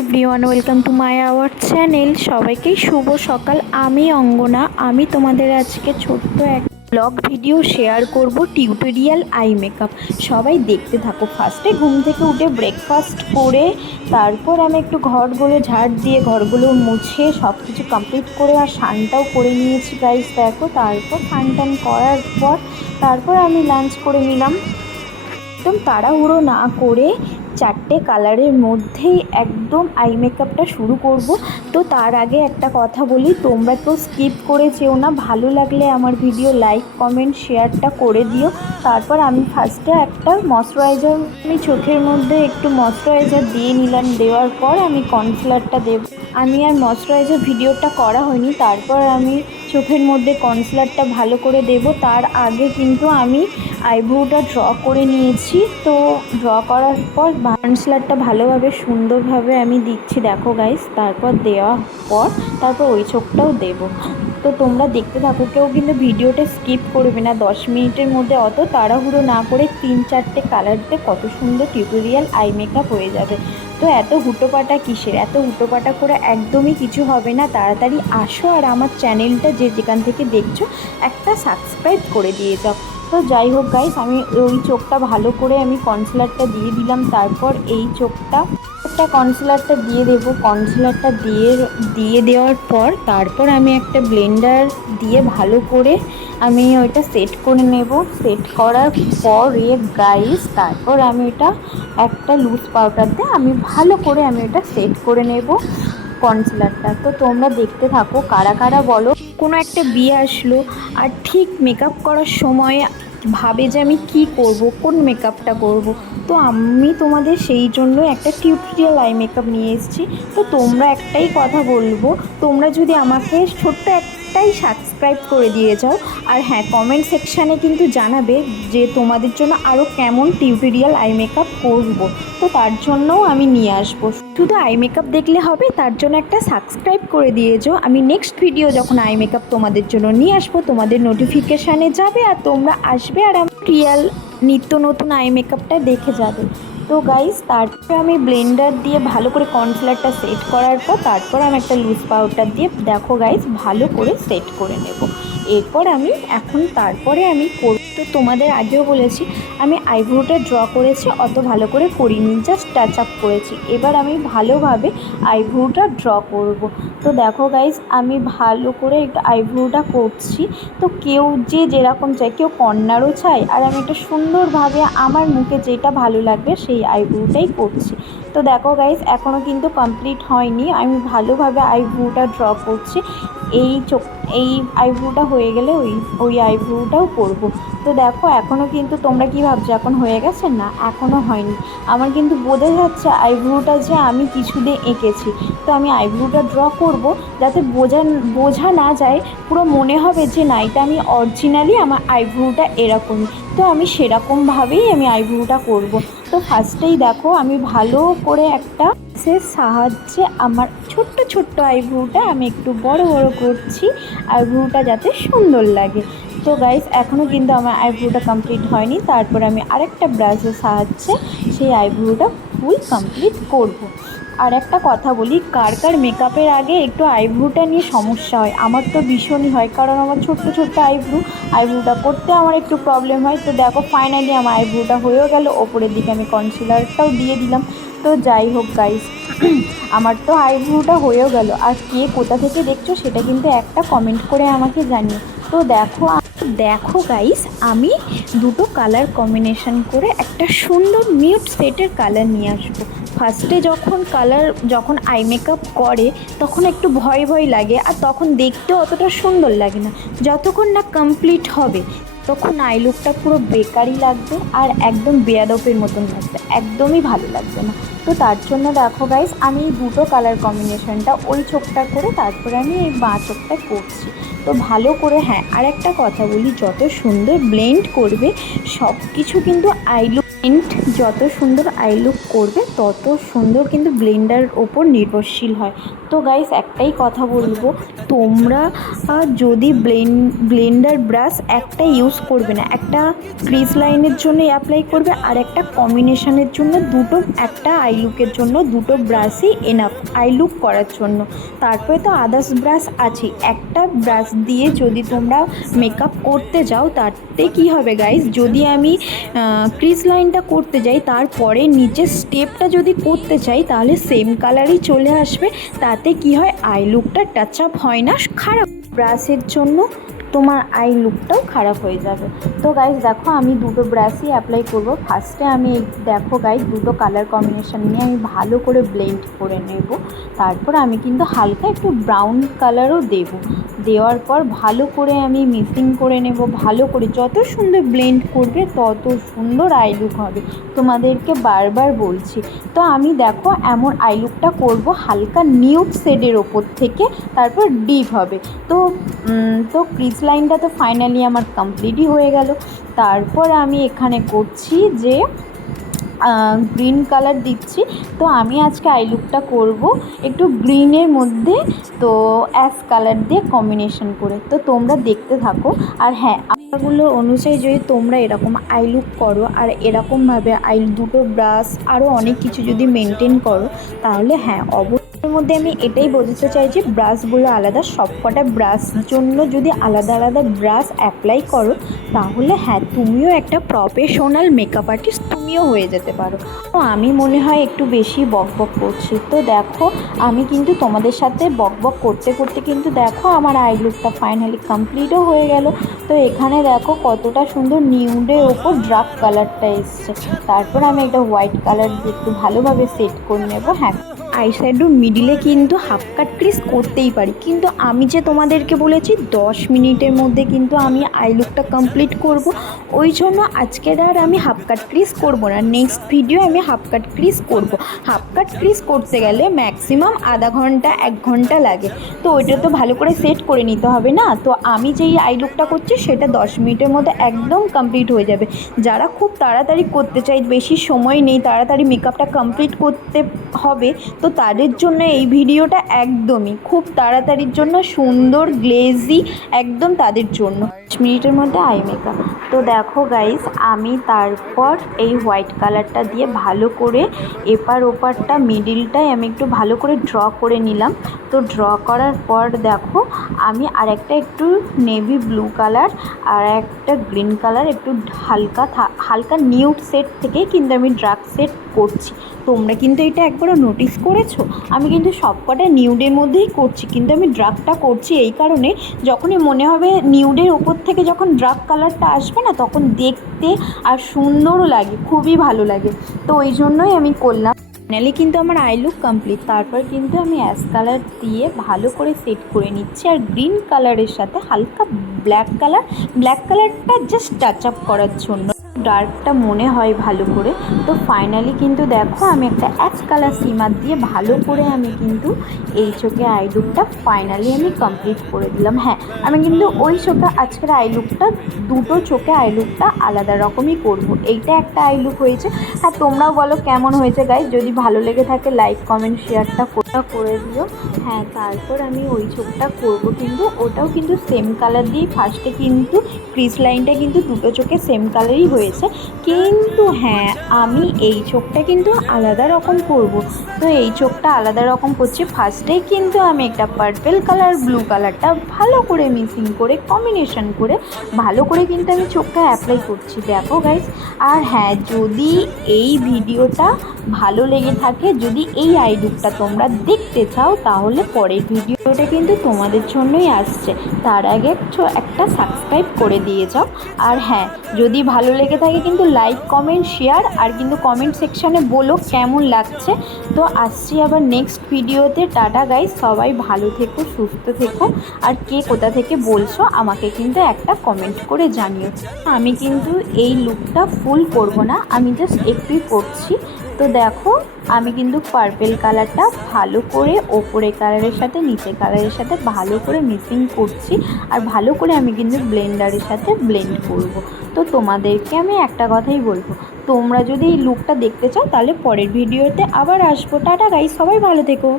Everyone, welcome to my our channel. সবাইকেই শুভ সকাল। আমি অঙ্গনা। আমি তোমাদের আজকে ছোট্ট এক ব্লগ ভিডিও শেয়ার করব, টিউটোরিয়াল আই মেকআপ। সবাই দেখতে থাকো। ফার্স্টে ঘুম থেকে উঠে ব্রেকফাস্ট করে তারপর আমি একটু ঘরগুলো ঝাড় দিয়ে ঘরগুলো মুছে সব কিছু কমপ্লিট করে আর স্নানটাও করে নিয়েছি গাইস। দেখো, তারপর স্নান টান করার পর তারপর আমি লাঞ্চ করে নিলাম। একদম তাড়াহুড়ো না করে চারটে কালারের মধ্যেই একদম আই মেকআপটা শুরু করব। তো তার আগে একটা কথা বলি, তোমরা কেউ স্কিপ করে যেও না। ভালো লাগলে আমার ভিডিও লাইক কমেন্ট শেয়ারটা করে দিও। তারপর আমি ফার্স্টে একটা ময়শ্চারাইজার, আমি চোখের মধ্যে একটু ময়শ্চারাইজার দিয়ে নিলাম। দেওয়ার পর আমি কনসিলারটা দেব। আমি আর ময়শ্চারাইজার ভিডিওটা করা হয়নি। তারপর আমি চোখের মধ্যে কনসিলারটা ভালো করে দেব। তার আগে কিন্তু আমি আইব্রোটা ড্র করে নিয়েছি। তো ড্র করার পর কনসিলারটা ভালোভাবে সুন্দরভাবে আমি দিচ্ছি, দেখো গাইস। তারপর দেওয়ার পর তারপর ওই চোখটাও দেব। তো তোমরা দেখতে থাকো, কেউ কিন্তু ভিডিওটা স্কিপ করবে না। 10 মিনিটের মধ্যে অত তাড়াহুড়ো না করে 3-4টে কালার দিয়ে কত সুন্দর টিউটোরিয়াল আই মেকআপ হয়ে যাবে। তো এত হুটোপাটা কিসের? এত হুটোপাটা করে একদমই কিছু হবে না। তাড়াতাড়ি আসো আর আমার চ্যানেলটা যে যেখান থেকে দেখছো একটা সাবস্ক্রাইব করে দিয়ে যাও। তো যাই হোক গাইস, আমি ওই চোখটা ভালো করে আমি কনসিলারটা দিয়ে দিলাম। তারপর এই চোখটা কনসিলারটা দিয়ে দেবো। কনসিলারটা দিয়ে দেওয়ার পর তারপর আমি একটা ব্লেন্ডার দিয়ে ভালো করে আমি ওইটা সেট করে নেব। সেট করার পরে গাইস তারপর আমি এটা একটা লুজ পাউডার দিয়ে আমি ভালো করে আমি এটা সেট করে নেব কনসিলারটা। তো তোমরা দেখতে থাকো, কারা কারা বলো কোনো একটা বিয়ে আসলো আর ঠিক মেকআপ করার সময় ভাবে যে আমি কি করব, কোন মেকআপটা করব। তো আমি তোমাদের সেই জন্য একটা টিউটোরিয়াল আই মেকআপ নিয়ে এসেছি। তো তোমরা একটাই কথা বলবো, তোমরা যদি আমাকে ছোট্ট একটাই সাবস্ক্রাইব করে দিয়ে যাও। আর হ্যাঁ, কমেন্ট সেকশানে কিন্তু জানাবে যে তোমাদের জন্য আরও কেমন টিউটোরিয়াল আই মেকআপ করব। তো তার জন্যও আমি নিয়ে আসবো। শুধু আই মেকআপ দেখলে হবে, তার জন্য একটা সাবস্ক্রাইব করে দিয়ে যাও। আমি নেক্সট ভিডিও যখন আই মেকআপ তোমাদের জন্য নিয়ে আসবো তোমাদের নোটিফিকেশানে যাবে আর তোমরা আসবে আর আমার রিয়াল নিত্য নতুন আই মেকআপটা দেখে যাবে। তো গাইস তারপরে আমি ব্লেন্ডার দিয়ে ভালো করে কনসিলারটা সেট করার পর তারপর আমি একটা লুজ পাউডার দিয়ে, দেখো গাইস, ভালো করে সেট করে নেব। এরপর আমি তারপরে আমি তো তোমাদের আগেও বলেছি আমি আইব্রোটা ড্র করেছি, অত ভালো করে করিনি, জাস্ট টাচ আপ করেছি। এবার আমি ভালোভাবে আইব্রোটা ড্র করব। তো দেখো গাইস, আমি ভালো করে একটু আইব্রোটা করছি। তো কেউ যে যেরকম চায়, কেউ কর্নারও চায়, আর আমি একটা সুন্দরভাবে আমার মুখে যেটা ভালো লাগবে সেই আইব্রোটাই করছি। তো দেখো গাইস, এখনও কিন্তু কমপ্লিট হয়নি। আমি ভালোভাবে আইব্রোটা ড্র করছি। এই আইব্রোটা হয়ে গেলে ওই আইব্রোটাও করব। তো দেখো, এখনও কিন্তু তোমরা কি ভাবছো এখন হয়ে গেছে? না, এখনও হয়নি। আমার কিন্তু বোঝা যাচ্ছে আইব্রোটা যে আমি কিছু দিয়ে এঁকেছি। তো আমি আইব্রোটা ড্র করব যাতে বোঝা না যায়, পুরো মনে হবে যে না, এটা আমি অরিজিনালি আমার আইব্রোটা এরকমই। তো আমি সেরকমভাবেই আমি আইব্রোটা করব। তো ফার্স্টেই দেখো, আমি ভালো করে একটা সাহায্যে আমার ছোট্ট ছোট্ট আইব্রোটা আমি একটু বড় বড় করছি, আইব্রোটা যাতে সুন্দর লাগে। তো গাইস, এখনও কিন্তু আমার আইব্রোটা কমপ্লিট হয়নি। তারপর আমি আরেকটা ব্রাশের সাহায্যে সেই আইব্রোটা ফুল কমপ্লিট করব। আর একটা কথা বলি, কার কার মেকআপের আগে একটু আইব্রোটা নিয়ে সমস্যা হয়? আমার তো ভীষণই হয়, কারণ আমার ছোট্ট ছোট্ট আইব্রোটা করতে আমার একটু প্রবলেম হয়। তো দেখো, ফাইনালি আমার আইব্রোটা হয়েও গেল। ওপরের দিকে আমি কনসিলারটাও দিয়ে দিলাম। তো যাই হোক গাইস, আমার তো আইব্রোটা হয়েও গেল। আর কে কোথা থেকে দেখছো সেটা কিন্তু একটা কমেন্ট করে আমাকে জানিও। তো দেখো গাইস, আমি দুটো কালার কম্বিনেশন করে একটা সুন্দর মিউট সেটের কালার নিয়ে আসবো। ফার্স্টে যখন আই মেকআপ করে তখন একটু ভয় ভয় লাগে, আর তখন দেখতেও অতটা সুন্দর লাগে না। যতক্ষণ না কমপ্লিট হবে তখন আই লুকটা পুরো বেকারই লাগবে আর একদম বেয়াদপের মতন লাগবে, একদমই ভালো লাগবে না। তো তার জন্য দেখো গাইস, আমি এই দুটো কালার কম্বিনেশনটা ওই চোখটা করে তারপরে আমি এই বাঁ চোখটা করছি। তো ভালো করে, হ্যাঁ, আর একটা কথা বলি, যত সুন্দর ব্লেন্ড করবে সব কিছু কিন্তু আই লুক ব্লেন্ড যত সুন্দর আই লুক করবে তত সুন্দর কিন্তু ব্লেন্ডারের ওপর নির্ভরশীল হয়। তো গাইস একটাই কথা বলবো, তোমরা যদি ব্লেন্ডার ব্রাশ একটা ইউজ করবে না, একটা ক্রিজ লাইনের জন্য অ্যাপ্লাই করবে আর একটা কম্বিনেশনের জন্য দুটো, একটা আই লুকের জন্য দুটো ব্রাশই এনাফ আই লুক করার জন্য। তারপরে তো আদার্স ব্রাশ আছে, একটা ব্রাশ দিয়ে যদি তোমরা মেকআপ করতে যাও তাতে কি হবে গাইস, যদি আমি ক্রিজ লাইনটা করতে যাই তারপরে নিচের স্টেপটা যদি করতে চাই তাহলে সেম কালারই চলে আসবে, তাতে কি হয় আই লুকটা টাচ আপ হয় না, খারাপ ব্রাশের জন্য তোমার আই লুকটাও খারাপ হয়ে যাবে। তো গাইস দেখো আমি দুটো ব্রাশই অ্যাপ্লাই করব। ফার্স্টে আমি দেখো গাইস দুটো কালার কম্বিনেশন নিয়ে আমি ভালো করে ব্লেন্ড করে নেব। তারপর আমি কিন্তু হালকা একটু ব্রাউন কালারও দেওয়ার পর ভালো করে আমি মিক্সিং করে নেব। ভালো করে যত সুন্দর ব্লেন্ড করবে তত সুন্দর আই লুক হবে, তোমাদেরকে বারবার বলছি। তো আমি দেখো এমন আই লুকটা করব হালকা নিউড শেডের ওপর থেকে, তারপর ডিপ হবে। তো ক্রিজ লাইনটা তো ফাইনালি আমার কমপ্লিটই হয়ে গেল। তারপর আমি এখানে করছি যে গ্রিন কালার দিচ্ছি। তো আমি আজকে আই লুকটা করব একটু গ্রিনের মধ্যে, তো অ্যাশ কালার দিয়ে কম্বিনেশন করে। তো তোমরা দেখতে থাকো। আর হ্যাঁ, আপনাগুলো অনুযায়ী যদি তোমরা এরকম আই লুক করো আর এরকমভাবে দুটো ব্রাশ আরও অনেক কিছু যদি মেনটেন করো তাহলে হ্যাঁ অবশ্যই মধ্যে আমি এটাই বোঝাতে চাই যে ব্রাশগুলো আলাদা, সবকটা ব্রাশ জন্য যদি আলাদা আলাদা ব্রাশ অ্যাপ্লাই করো তাহলে হ্যাঁ তুমিও একটা প্রফেশনাল মেকআপ আর্টিস্ট তুমিও হয়ে যেতে পারো। তো আমি মনে হয় একটু বেশি বকবক করছি। তো দেখো আমি কিন্তু তোমাদের সাথে বকবক করতে করতে কিন্তু দেখো আমার আই লুকটা ফাইনালি কমপ্লিটও হয়ে গেল। তো এখানে দেখো কতটা সুন্দর নিউডের ওপর ডার্ক কালারটা এসছে। তারপর আমি একটা হোয়াইট কালার দিয়ে একটু ভালোভাবে সেট করে নেব। হ্যাঁ, আইশ্যাডোর মিডিলে কিন্তু হাফ কাট ক্রিজ করতেই পারি, কিন্তু আমি যে তোমাদেরকে বলেছি 10 মিনিটের মধ্যে কিন্তু আমি আই লুকটা কমপ্লিট করব, ওই জন্য আজকের আর আমি হাফ কাট ক্রিজ করব না। নেক্সট ভিডিও আমি হাফ কাট ক্রিজ করব। হাফ কাট ক্রিজ করতে গেলে ম্যাক্সিমাম আধা ঘন্টা 1 ঘন্টা লাগে, তো ওইটা তো ভালো করে সেট করে নিতে হবে না। তো আমি যেই আই লুকটা করছি সেটা 10 মিনিটের মধ্যে একদম কমপ্লিট হয়ে যাবে। যারা খুব তাড়াতাড়ি করতে চাই, বেশি সময় নেই, তাড়াতাড়ি মেকআপটা কমপ্লিট করতে হবে, তো তাদের জন্য এই ভিডিওটা একদমই খুব তাড়াতাড়ির জন্য, সুন্দর গ্লেজি একদম তাদের জন্য 5 মিনিটের মধ্যে আই মেকআপ। তো দেখো গাইস আমি তারপর এই হোয়াইট কালারটা দিয়ে ভালো করে এপার ওপারটা মিডিলটায় আমি একটু ভালো করে ড্র করে নিলাম। তো ড্র করার পর দেখো আমি আরেকটা একটু নেভি ব্লু কালার আর একটা গ্রিন কালার একটু হালকা নিউড সেট থেকে কিন্তু আমি ডার্ক সেট করছি। তোমরা কিন্তু এটা একবারও নোটিস করেছো, আমি কিন্তু সবকটা নিউডের মধ্যেই করছি, কিন্তু আমি ডার্কটা করছি এই কারণে যখনই মনে হবে নিউডের ওপর থেকে যখন ডার্ক কালারটা আসবে না তখন দেখতে আর সুন্দরও লাগে, খুবই ভালো লাগে। তো ওই জন্যই আমি করলাম। ফাইনালি কিন্তু আমার আই লুক কমপ্লিট। তারপর কিন্তু আমি অ্যাশ কালার দিয়ে ভালো করে সেট করে নিচ্ছি আর গ্রিন কালারের সাথে হালকা ব্ল্যাক কালারটা জাস্ট টাচ আপ করার জন্য, ডার্কটা মনে হয় ভালো করে। তো ফাইনালি কিন্তু দেখো আমি একটা অ্যাশ কালার সিমার দিয়ে ভালো করে আমি কিন্তু এই চোখে আই লুকটা ফাইনালি আমি কমপ্লিট করে দিলাম। হ্যাঁ, আমি কিন্তু ওই চোখে আজকের আই লুকটা দুটো চোখে আই লুকটা আলাদা রকমই করব। এইটা একটা আই লুক হয়েছে। হ্যাঁ, তোমরাও বলো কেমন হয়েছে গাইস, যদি ভালো লেগে থাকে লাইক কমেন্ট শেয়ারটা করে দিও। হ্যাঁ, তারপর আমি ওই চোখটা করব, কিন্তু ওটাও কিন্তু সেম কালার দিয়েই ফার্স্টে কিন্তু ক্রিজ লাইনটা কিন্তু দুটো চোখে সেম কালারই হয়েছে, কিন্তু হ্যাঁ আমি এই চোখটা কিন্তু আলাদা রকম করব। তো এই চোখটা আলাদা রকম করছি। ফার্স্টেই কিন্তু আমি একটা পার্পল কালার ব্লু কালারটা ভালো করে মিক্সিং করে কম্বিনেশন করে ভালো করে কিন্তু আমি চোখটা অ্যাপ্লাই করছি, দেখো গাইস। আর হ্যাঁ, যদি এই ভিডিওটা ভালো লেগে থাকে, যদি এই আই লুকটা তোমরা দেখতে চাও তাহলে পরের ভিডিওটা কিন্তু তোমাদের জন্যই আসছে, তার আগে একটা সাবস্ক্রাইব করে দিয়ে যাও। আর হ্যাঁ, যদি ভালো লেগে থাকে কিন্তু লাইক কমেন্ট শেয়ার, আর কিন্তু কমেন্ট সেকশানে বলো কেমন লাগছে। তো আসছি আবার নেক্সট ভিডিওতে। টাটা গাইস, সবাই ভালো থেকো, সুস্থ থেকো। আর কে কোথা থেকে বলছো আমাকে কিন্তু একটা কমেন্ট করে জানিও। আমি কিন্তু এই লুকটা ফুল করব না, আমি জাস্ট একটুই করছি। তো দেখো আমি কিন্তু পার্পেল কালারটা ভালো করে ওপরে কালারের সাথে নিচে কালারের সাথে ভালো করে মিক্সিং করছি, আর ভালো করে আমি কিন্তু ব্লেন্ডারের সাথে ব্লেন্ড করব। তো তোমাদেরকে আমি একটা কথাই বলবো, তোমরা যদি এই লুকটা দেখতে চাও তাহলে পরের ভিডিওতে আবার আসবো। টাটা গাইস, সবাই ভালো থেকো।